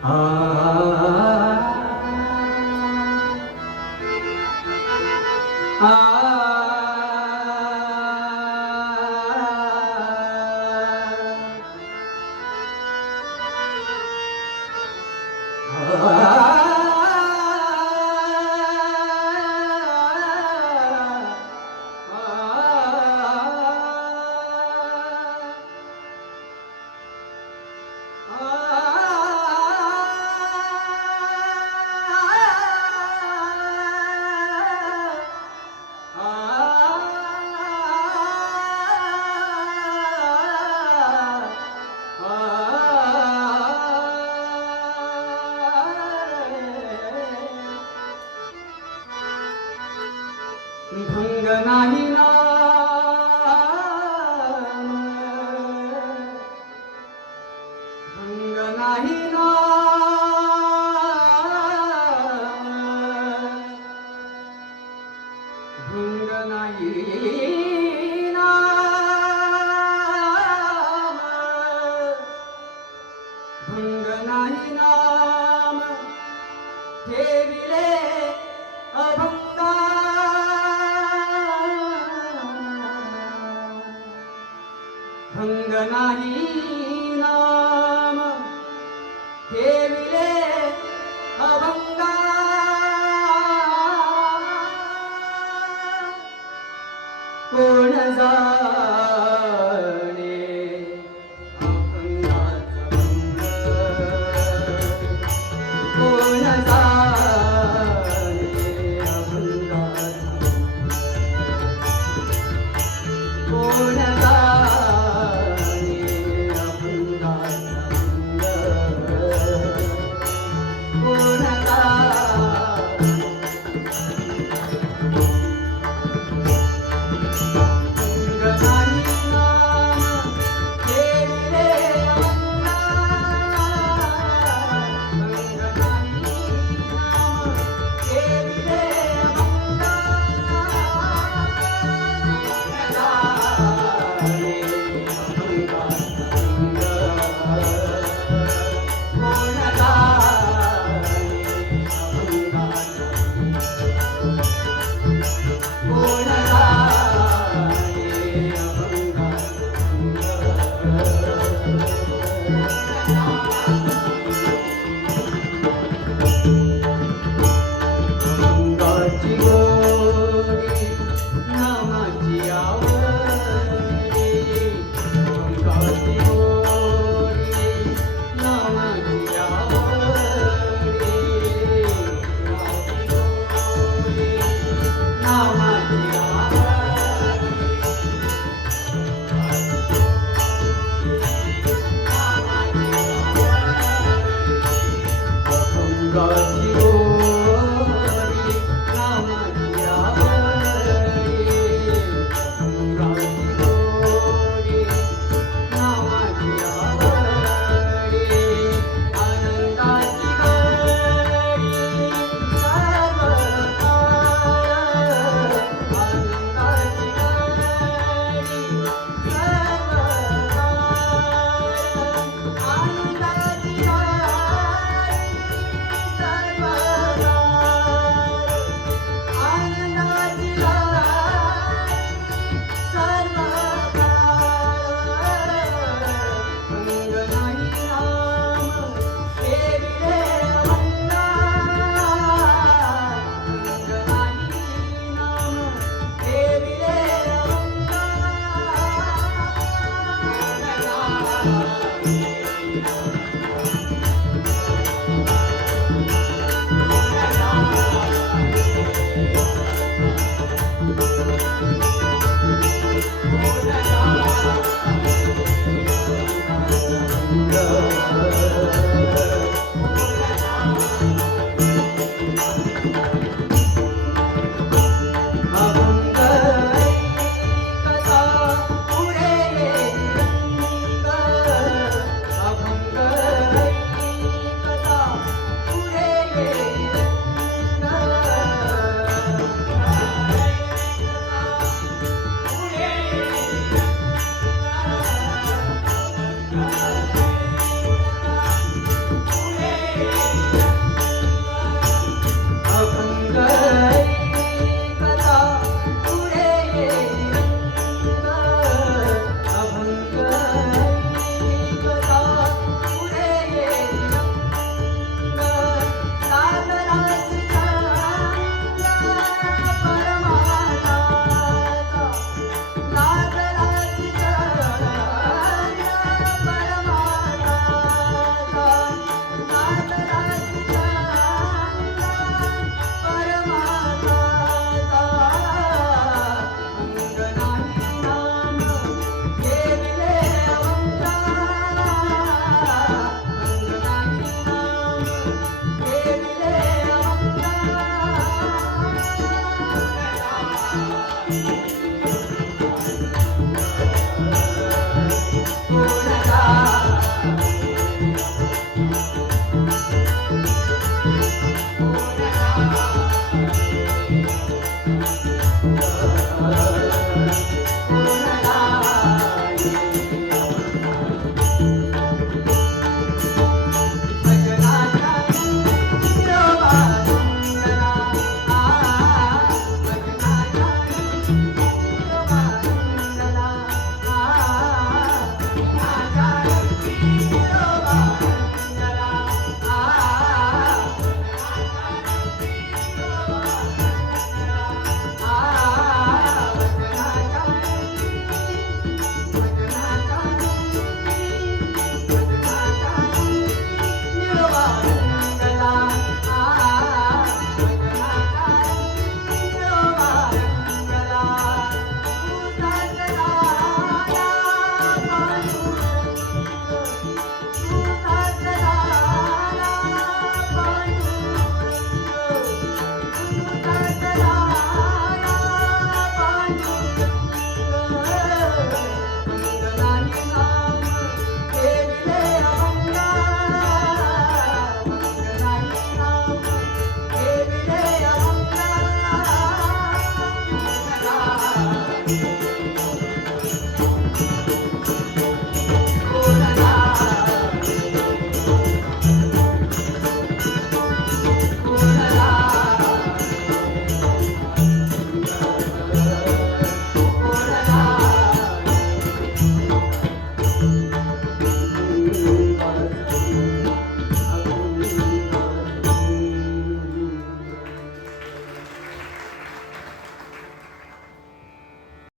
Ah. ah. 天空的那一。